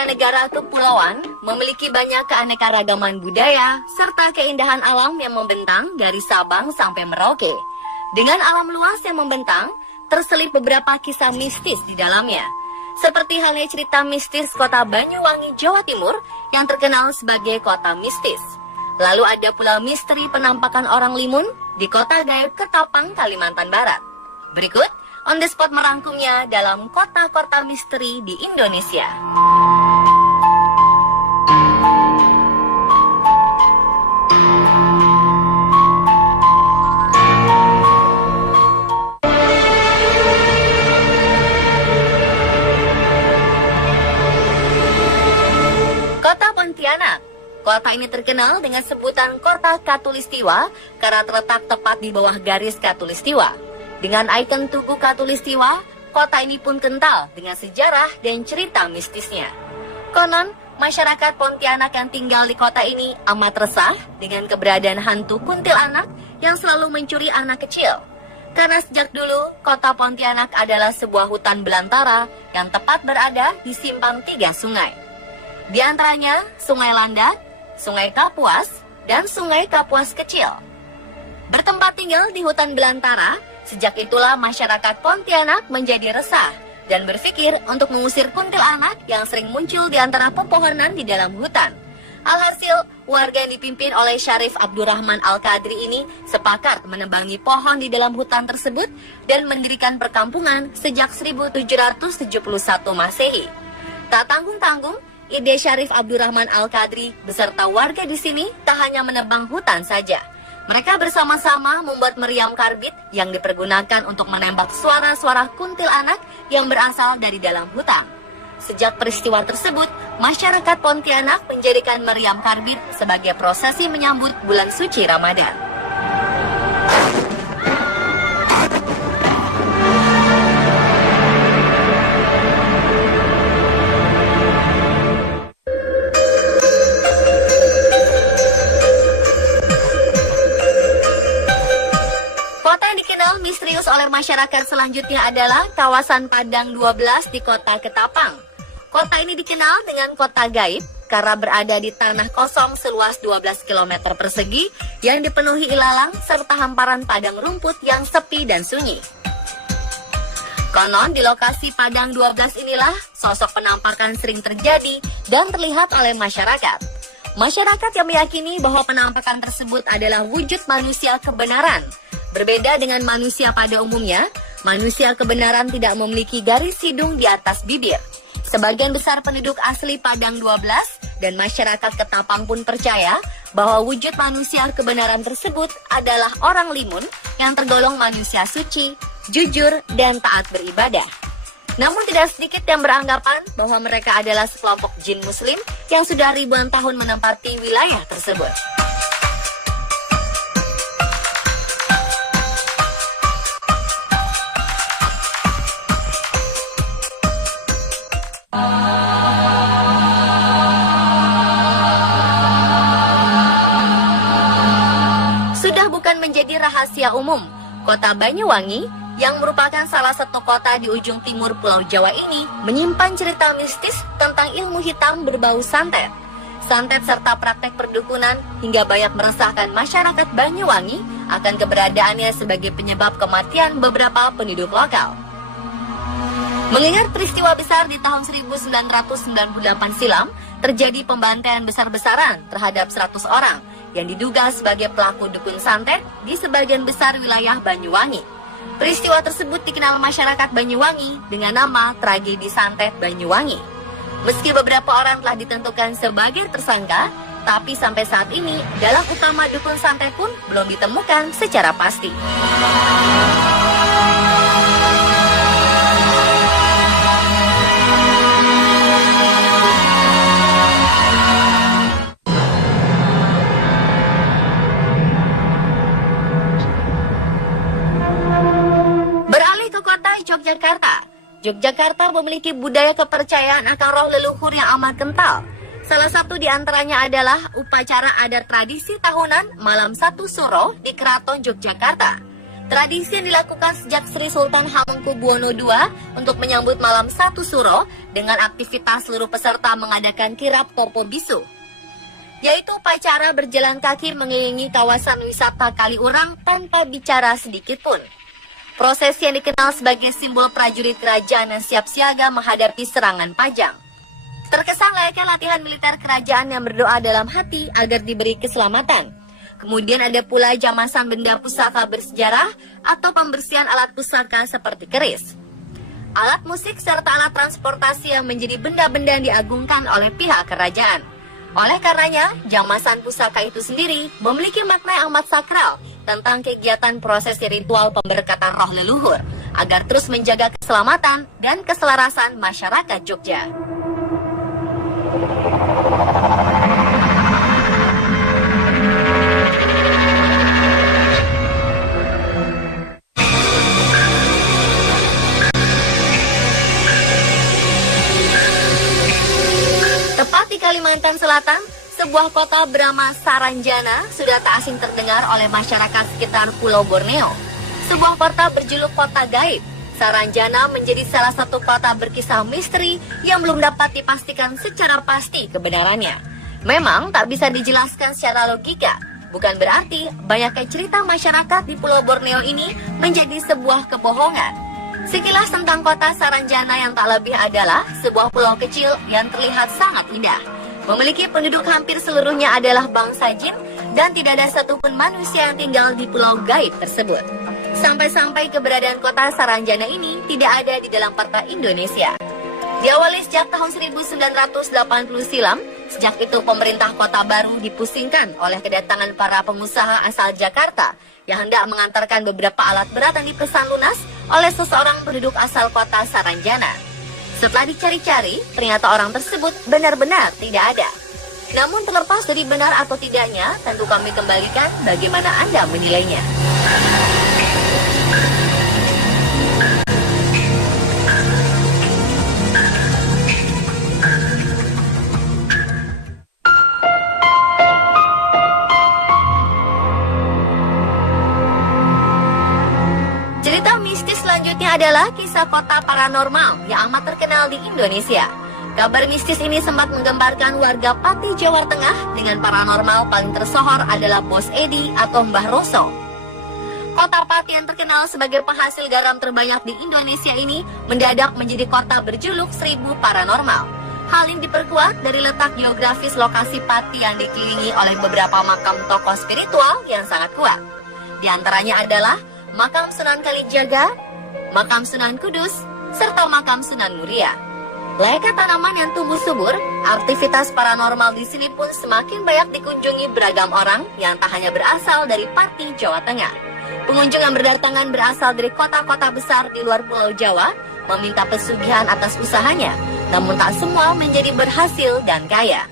sebagai negara kepulauan, memiliki banyak keanekaragaman budaya serta keindahan alam yang membentang dari Sabang sampai Merauke. Dengan alam luas yang membentang, terselip beberapa kisah mistis di dalamnya. Seperti halnya cerita mistis kota Banyuwangi, Jawa Timur yang terkenal sebagai kota mistis. Lalu ada pula misteri penampakan orang limun di kota gaib Ketapang, Kalimantan Barat. Berikut On The Spot merangkumnya dalam kota-kota misteri di Indonesia. Kota Pontianak. Kota ini terkenal dengan sebutan Kota Katulistiwa karena terletak tepat di bawah garis Katulistiwa. Dengan ikon Tugu Katulistiwa, kota ini pun kental dengan sejarah dan cerita mistisnya. Konon, masyarakat Pontianak yang tinggal di kota ini amat resah dengan keberadaan hantu kuntilanak yang selalu mencuri anak kecil. Karena sejak dulu, kota Pontianak adalah sebuah hutan belantara yang tepat berada di simpang 3 sungai. Di antaranya Sungai Landak, Sungai Kapuas, dan Sungai Kapuas Kecil. Bertempat tinggal di hutan belantara, sejak itulah masyarakat Pontianak menjadi resah dan berpikir untuk mengusir kuntilanak yang sering muncul di antara pepohonan di dalam hutan. Alhasil, warga yang dipimpin oleh Syarif Abdurrahman Al-Qadri ini sepakat menebangi pohon di dalam hutan tersebut dan mendirikan perkampungan sejak 1771 Masehi. Tak tanggung-tanggung, ide Syarif Abdurrahman Al-Qadri beserta warga di sini tak hanya menebang hutan saja. Mereka bersama-sama membuat meriam karbit yang dipergunakan untuk menembak suara-suara kuntilanak yang berasal dari dalam hutan. Sejak peristiwa tersebut, masyarakat Pontianak menjadikan meriam karbit sebagai prosesi menyambut bulan suci Ramadan. Misterius oleh masyarakat selanjutnya adalah kawasan Padang 12 di kota Ketapang. Kota ini dikenal dengan kota gaib karena berada di tanah kosong seluas 12 km persegi yang dipenuhi ilalang serta hamparan padang rumput yang sepi dan sunyi. Konon di lokasi Padang 12 inilah sosok penampakan sering terjadi dan terlihat oleh masyarakat. Masyarakat yang meyakini bahwa penampakan tersebut adalah wujud manusia kebenaran. Berbeda dengan manusia pada umumnya, manusia kebenaran tidak memiliki garis hidung di atas bibir. Sebagian besar penduduk asli Padang 12 dan masyarakat Ketapang pun percaya bahwa wujud manusia kebenaran tersebut adalah orang limun yang tergolong manusia suci, jujur, dan taat beribadah. Namun tidak sedikit yang beranggapan bahwa mereka adalah sekelompok jin muslim yang sudah ribuan tahun menempati wilayah tersebut. Menjadi rahasia umum, kota Banyuwangi yang merupakan salah satu kota di ujung timur Pulau Jawa ini menyimpan cerita mistis tentang ilmu hitam berbau santet. Santet serta praktek perdukunan hingga banyak meresahkan masyarakat Banyuwangi akan keberadaannya sebagai penyebab kematian beberapa penduduk lokal. Mengingat peristiwa besar di tahun 1998 silam, terjadi pembantaian besar-besaran terhadap 100 orang yang diduga sebagai pelaku dukun santet di sebagian besar wilayah Banyuwangi. Peristiwa tersebut dikenal masyarakat Banyuwangi dengan nama tragedi santet Banyuwangi. Meski beberapa orang telah ditentukan sebagai tersangka, tapi sampai saat ini dalang utama dukun santet pun belum ditemukan secara pasti. Yogyakarta memiliki budaya kepercayaan akan roh leluhur yang amat kental. Salah satu di antaranya adalah upacara adat tradisi tahunan Malam Satu Suro di Keraton Yogyakarta. Tradisi yang dilakukan sejak Sri Sultan Hamengkubuwono II untuk menyambut malam 1 Suro dengan aktivitas seluruh peserta mengadakan kirap Popo Bisu, yaitu upacara berjalan kaki mengelilingi kawasan wisata Kaliurang tanpa bicara sedikit pun. Prosesi yang dikenal sebagai simbol prajurit kerajaan yang siap siaga menghadapi serangan Pajang. Terkesan layaknya latihan militer kerajaan yang berdoa dalam hati agar diberi keselamatan. Kemudian ada pula jamasan benda pusaka bersejarah atau pembersihan alat pusaka seperti keris, alat musik serta alat transportasi yang menjadi benda-benda yang diagungkan oleh pihak kerajaan. Oleh karenanya, jamasan pusaka itu sendiri memiliki makna yang amat sakral tentang kegiatan prosesi ritual pemberkatan roh leluhur agar terus menjaga keselamatan dan keselarasan masyarakat Jogja. Tepat di Kalimantan Selatan, sebuah kota bernama Saranjana sudah tak asing terdengar oleh masyarakat sekitar Pulau Borneo. Sebuah kota berjuluk kota gaib, Saranjana menjadi salah satu kota berkisah misteri yang belum dapat dipastikan secara pasti kebenarannya. Memang tak bisa dijelaskan secara logika, bukan berarti banyaknya cerita masyarakat di Pulau Borneo ini menjadi sebuah kebohongan. Sekilas tentang kota Saranjana yang tak lebih adalah sebuah pulau kecil yang terlihat sangat indah. Memiliki penduduk hampir seluruhnya adalah bangsa jin dan tidak ada satupun manusia yang tinggal di pulau gaib tersebut. Sampai-sampai keberadaan kota Saranjana ini tidak ada di dalam peta Indonesia. Diawali sejak tahun 1980 silam, sejak itu pemerintah kota baru dipusingkan oleh kedatangan para pengusaha asal Jakarta yang hendak mengantarkan beberapa alat berat yang dipesan lunas oleh seseorang penduduk asal kota Saranjana. Setelah dicari-cari, ternyata orang tersebut benar-benar tidak ada. Namun terlepas dari benar atau tidaknya, tentu kami kembalikan bagaimana Anda menilainya. Cerita mistis selanjutnya adalah kisah kota paranormal yang amat terkenal di Indonesia. Kabar mistis ini sempat menggemparkan warga Pati, Jawa Tengah. Dengan paranormal paling tersohor adalah Bos Edi atau Mbah Roso. Kota Pati yang terkenal sebagai penghasil garam terbanyak di Indonesia ini mendadak menjadi kota berjuluk 1000 paranormal. Hal ini diperkuat dari letak geografis lokasi Pati yang dikelilingi oleh beberapa makam tokoh spiritual yang sangat kuat. Di antaranya adalah makam Sunan Kalijaga, makam Sunan Kudus, serta makam Sunan Muria. Layaknya tanaman yang tumbuh subur, aktivitas paranormal di sini pun semakin banyak dikunjungi beragam orang yang tak hanya berasal dari Pati, Jawa Tengah. Pengunjung yang berdatangan berasal dari kota-kota besar di luar Pulau Jawa meminta pesugihan atas usahanya, namun tak semua menjadi berhasil dan kaya.